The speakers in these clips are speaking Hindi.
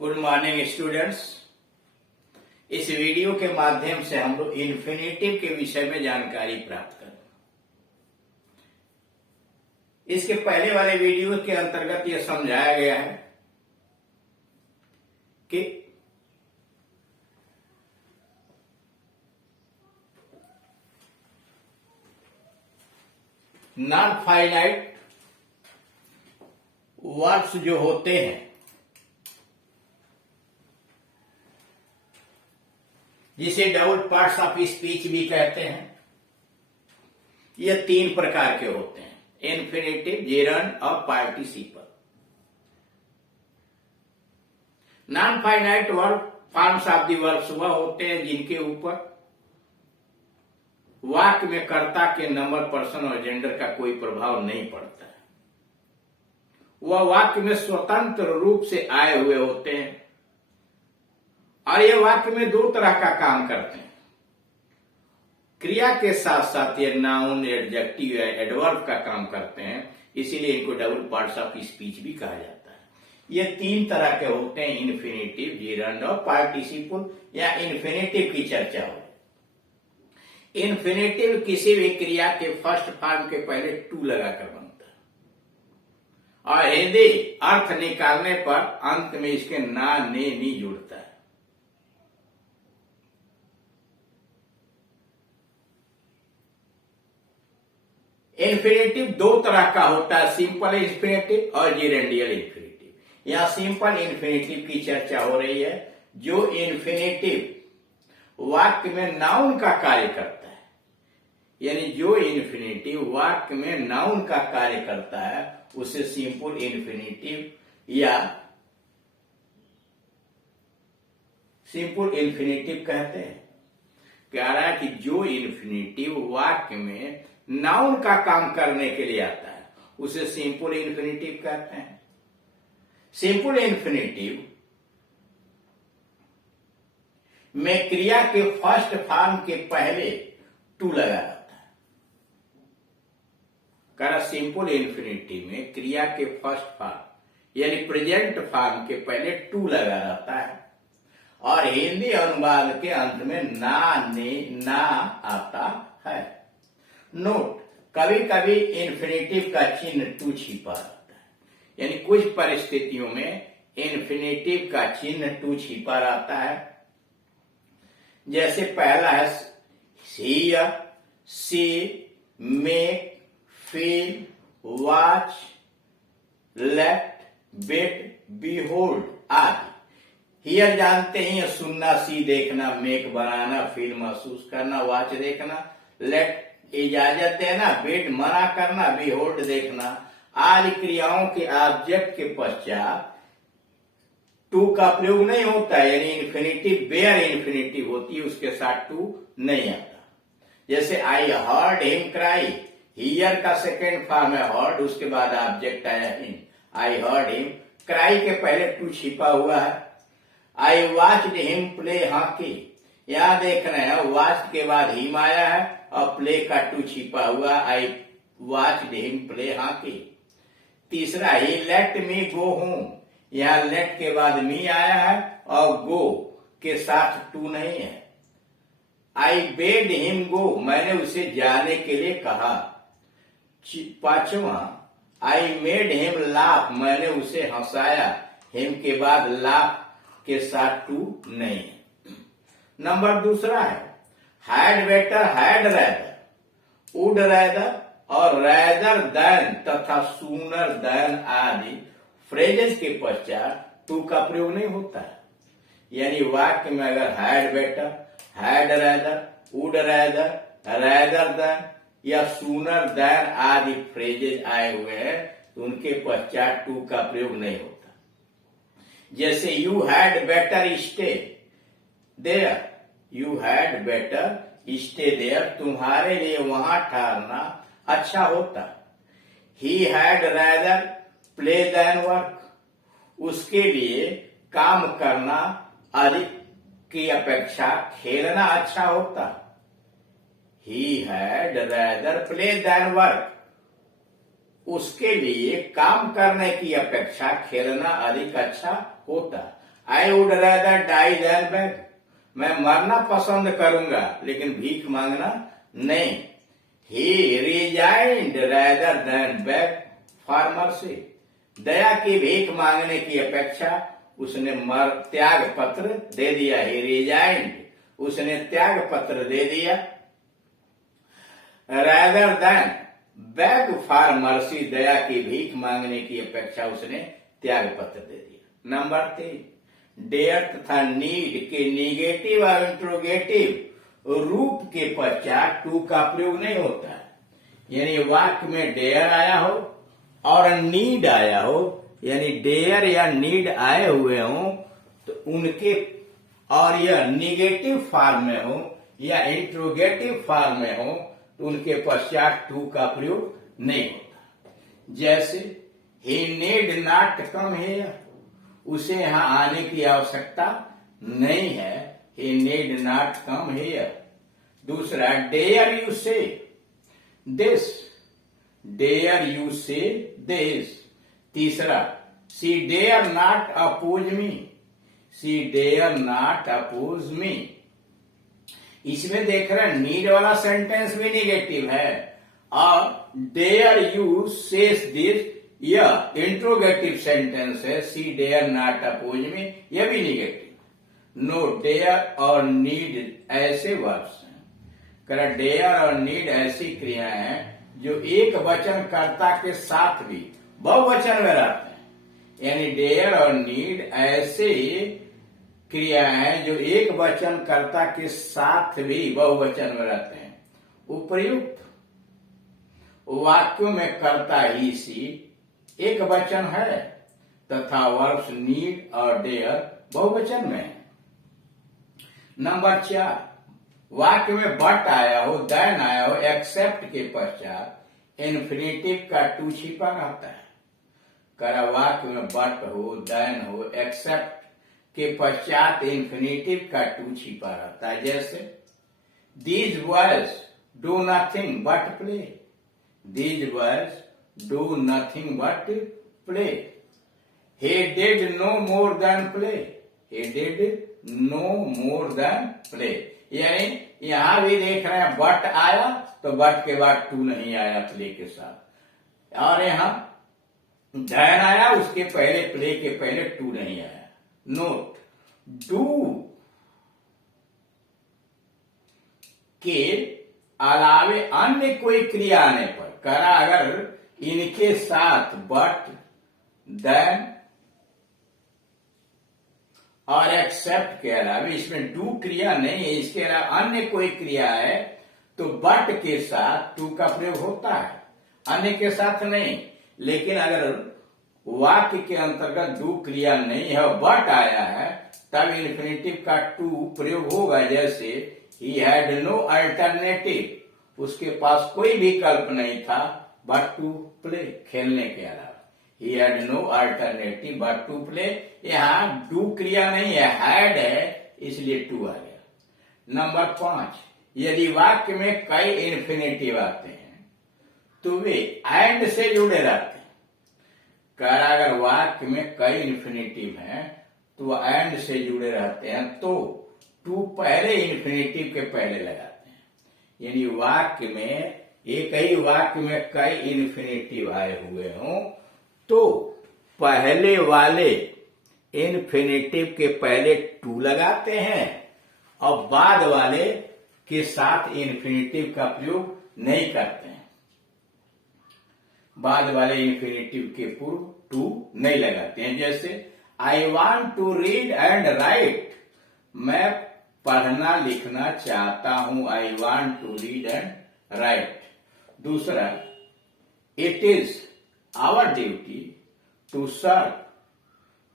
Good morning students. इस वीडियो के माध्यम से हम लोग इन्फिनेटिव के विषय में जानकारी प्राप्त करें। इसके पहले वाले वीडियो के अंतर्गत यह समझाया गया है कि नॉन फाइनाइट वर्ड्स जो होते हैं, जिसे डबल पार्ट्स ऑफ स्पीच भी कहते हैं, यह तीन प्रकार के होते हैं: इन्फिनेटिव, जेरंड और participle. Non finite verb forms of the verbs वह होते हैं जिनके ऊपर वाक्य में कर्ता के नंबर, पर्सन और जेंडर का कोई प्रभाव नहीं पड़ता है। वह वाक्य में स्वतंत्र रूप से आए हुए होते हैं और ये वाक्य में दो तरह का काम करते हैं। क्रिया के साथ साथ ये नाउन, एडजेक्टिव या एडवर्ब का काम करते हैं, इसीलिए इनको डबल पार्ट्स ऑफ स्पीच भी कहा जाता है। ये तीन तरह के होते हैं: इन्फिनेटिव, जेरंड और पार्टिसिपल या इन्फिनेटिव की चर्चा हो। इन्फिनेटिव किसी भी क्रिया के फर्स्ट फॉर्म के पहले टू लगाकर बनता है और यदि अर्थ निकालने पर अंत में इसके ना, ने, नी जुड़ता है। इन्फिनेटिव दो तरह का होता है: सिंपल इन्फिनेटिव और जेरेंडियल इन्फिनेटिव। यहां सिंपल इन्फिनेटिव की चर्चा हो रही है, जो इन्फिनेटिव वाक्य में नाउन का कार्य करता है। यानी जो इन्फिनेटिव वाक्य में नाउन का कार्य करता है उसे सिंपल इन्फिनेटिव या सिंपल इन्फिनेटिव कहते हैं। कह रहा है कि जो इन्फिनेटिव वाक्य में नाउन का काम करने के लिए आता है उसे सिंपल इन्फिनेटिव कहते हैं। सिंपल इन्फिनेटिव में क्रिया के फर्स्ट फॉर्म के पहले टू लगा रहता है। कह सिंपल इन्फिनेटिव में क्रिया के फर्स्ट फॉर्म यानी प्रेजेंट फॉर्म के पहले टू लगा रहता है और हिंदी अनुवाद के अंत में ना, ने, ना आता है। नोट, कभी कभी इन्फिनेटिव का चिन्ह टू छिपा रहता है, यानी कुछ परिस्थितियों में इन्फिनेटिव का चिन्ह टू छिपा रहता है। जैसे पहला है here, see, make, feel, watch, let, bet, behold आदि। हियर जानते हैं सुनना, सी देखना, मेक बनाना, फील महसूस करना, वॉच देखना, लेट इजाजत देना, बेट मना करना, बीहोल्ड देखना आदि क्रियाओं के ऑब्जेक्ट के पश्चात टू का प्रयोग नहीं होता है। यानी इन्फिनेटिव बेयर इन्फिनेटिव होती है, उसके साथ टू नहीं आता। जैसे I heard him cry, here का सेकेंड फॉर्म है हर्ड, उसके बाद ऑब्जेक्ट आया him. I heard him, cry के पहले टू छिपा हुआ है। I watched him play hockey, यहां देख रहे हैं वॉच के बाद हिम आया है और प्ले का टू छिपा हुआ। I watched him play hockey. तीसरा, ही लेट मी गो होम, यहां लेट के बाद मी आया है और गो के साथ टू नहीं है। आई बेड हिम गो, मैंने उसे जाने के लिए कहा। पांचवा, आई मेड हिम लाफ, मैंने उसे हंसाया। हिम के बाद लाफ के साथ टू नहीं है। नंबर दूसरा है had better, had rather, would rather और रैदर देन तथा सूनर देन आदि फ्रेजेस के पश्चात टू का प्रयोग नहीं होता है। यानी वाक्य में अगर had better, had rather, would rather, rather than या सूनर देन आदि फ्रेजेस आए हुए हैं तो उनके पश्चात टू का प्रयोग नहीं होता। जैसे you had better stay there, you had better stay there, तुम्हारे लिए वहां ठहरना अच्छा होता। He had rather play than work, उसके लिए काम करना अधिक की अपेक्षा खेलना अच्छा होता। He had rather play than work, उसके लिए काम करने की अपेक्षा खेलना अधिक अच्छा होता। I would rather die than beg, मैं मरना पसंद करूंगा लेकिन भीख मांगना नहीं। He resigned rather than beg for mercy, दया की भीख मांगने की अपेक्षा उसने त्याग पत्र दे दिया। ही रिजाइंड, उसने त्याग पत्र दे दिया। Rather than beg for mercy, दया की भीख मांगने की अपेक्षा उसने त्याग पत्र दे दिया। नंबर 3, डेयर तथा नीड के निगेटिव और इंट्रोगेटिव रूप के पश्चात टू का प्रयोग नहीं होता है। यानी वाक्य में डेयर आया हो और नीड आया हो, यानी डेयर या नीड आए हुए हो तो उनके, और यह निगेटिव फॉर्म में हो या इंट्रोगेटिव फॉर्म में हो तो उनके पश्चात टू का प्रयोग नहीं होता। जैसे he need not come here, उसे यहां आने की आवश्यकता नहीं है। He need not come here. दूसरा, dare you say this, dare you say this. तीसरा, she dare not oppose me, she dare not oppose me. इसमें देख रहे हैं नीड वाला सेंटेंस भी निगेटिव है और डेयर यू सेज दिस यह इंट्रोगेटिव सेंटेंस है। सी डेयर नॉट अपोज मी, यह भी निगेटिव। नो, डेयर और नीड ऐसे वर्ब्स हैं, कह डेयर और नीड ऐसी क्रियाएं हैं जो एक वचन कर्ता के साथ भी बहुवचन में रहते हैं। यानी डेयर और नीड ऐसे क्रियाएं हैं जो एक वचन कर्ता के साथ भी बहुवचन में रहते हैं। उपर्युक्त वाक्यों में कर्ता ही सी एक वचन है तथा वर्ब्स नीड और डेयर बहुवचन में है। नंबर 4, वाक्य में बट आया हो, देन आया हो, एक्सेप्ट के पश्चात इन्फिनेटिव का टू छिपा रहता है। करा वाक्य में बट हो, देन हो, एक्सेप्ट के पश्चात इन्फिनेटिव का टू छिपा रहता है। जैसे these boys do nothing but play, these boys do nothing but play. he did no more than play, he did no more than play। यानी यहां भी देख रहे हैं बट आया तो बट के बाद टू नहीं आया प्ले के साथ, और यहां धैन आया उसके पहले प्ले के पहले टू नहीं आया। नोट, डू के अलावे अन्य कोई क्रिया आने पर करा, अगर इनके साथ बट, देन और एक्सेप्ट के अलावा, इसमें डू क्रिया नहीं है, इसके अलावा अन्य कोई क्रिया है तो बट के साथ टू का प्रयोग होता है, अन्य के साथ नहीं। लेकिन अगर वाक्य के अंतर्गत डू क्रिया नहीं है और बट आया है तब इन्फिनेटिव का टू प्रयोग होगा। जैसे ही हैड नो अल्टरनेटिव, उसके पास कोई विकल्प नहीं था बट टू प्ले, खेलने के अलावा। He had no alternative but to play, यहां डू क्रिया नहीं है, हैड है, इसलिए टू आ गया। नंबर 5, यदि वाक्य में कई इन्फिनेटिव आते हैं तो वे एंड से जुड़े रहते हैं। अगर वाक्य में कई इन्फिनेटिव हैं तो एंड से जुड़े रहते हैं तो टू पहले इन्फिनेटिव के पहले लगाते हैं। यानी वाक्य में, एक ही वाक्य में कई इन्फिनेटिव आए हुए हों तो पहले वाले इन्फिनेटिव के पहले टू लगाते हैं और बाद वाले के साथ इन्फिनेटिव का प्रयोग नहीं करते हैं। बाद वाले इन्फिनेटिव के पूर्व टू नहीं लगाते हैं। जैसे I want to read and write, मैं पढ़ना लिखना चाहता हूं, I want to read and write. दूसरा, it is our duty to serve,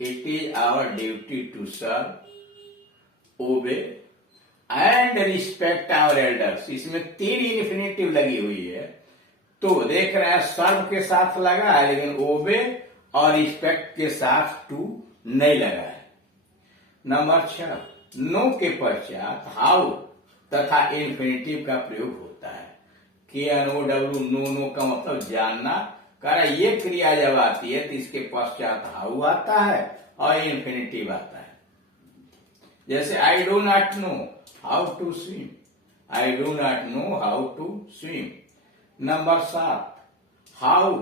it is our duty to serve, obey and respect our elders. इसमें 3 इन्फिनेटिव लगी हुई है तो देख रहे हैं सर्व के साथ लगा है लेकिन ओबे और रिस्पेक्ट के साथ टू नहीं लगा है। नंबर 6, नो के पश्चात हाउ तथा इन्फिनेटिव का प्रयोग होता है। KNOW, नो, नो का मतलब जानना। कह ये क्रिया जब आती है तो इसके पश्चात हाउ आता है और इन्फिनेटिव आता है। जैसे I do not know how to swim, I do not know how to swim. Number 7, how,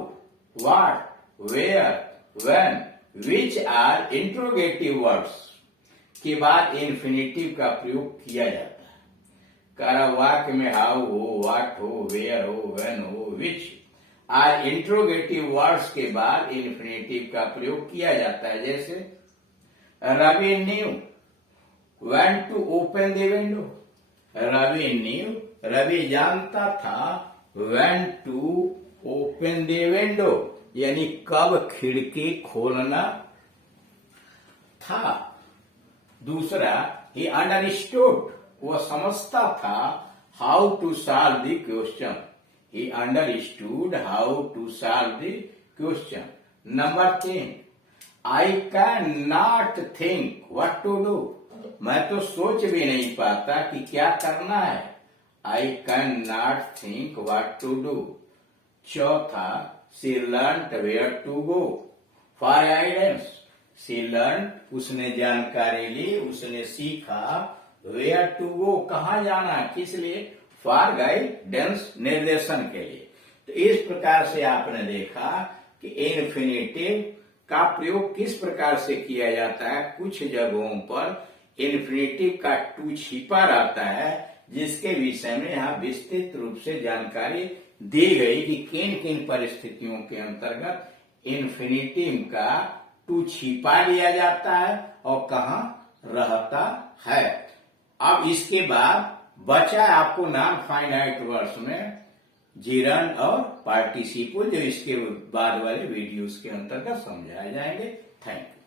what, where, when, which are interrogative words के बाद इन्फिनेटिव का प्रयोग किया जाता है। कह वाक्य में हाउ हो, व्हाट हो, वेयर हो, व्हेन हो, विच आर इंट्रोगेटिव वर्ड्स के बाद इन्फिनेटिव का प्रयोग किया जाता है। जैसे Ravi knew went to open the window, Ravi knew, Ravi जानता था, went to open the window यानी कब खिड़की खोलना था। दूसरा, ही अंडरस्टूड, वह समझता था, how to solve the question, he understood how to solve the question. Number 3, I can not think what to do, मैं तो सोच भी नहीं पाता कि क्या करना है। I can not think what to do. चौथा, she learned where to go for guidance, she learn, उसने जानकारी ली, उसने सीखा, वेयर टू गो, कहाँ जाना, किस लिए, फॉर गाइडेंस, निर्देशन के लिए। तो इस प्रकार से आपने देखा कि इन्फिनेटिव का प्रयोग किस प्रकार से किया जाता है। कुछ जगहों पर इन्फिनेटिव का टू छिपा रहता है, जिसके विषय में यहाँ विस्तृत रूप से जानकारी दी गई कि किन किन परिस्थितियों के अंतर्गत इन्फिनेटिव का टू छिपा लिया जाता है और कहाँ रहता है। अब इसके बाद बचा आपको नॉन फाइनाइट वर्ड्स में जिरंड और पार्टिसिपल, जो इसके बाद वाले वीडियोस के अंतर्गत समझाए जाएंगे। Thank you.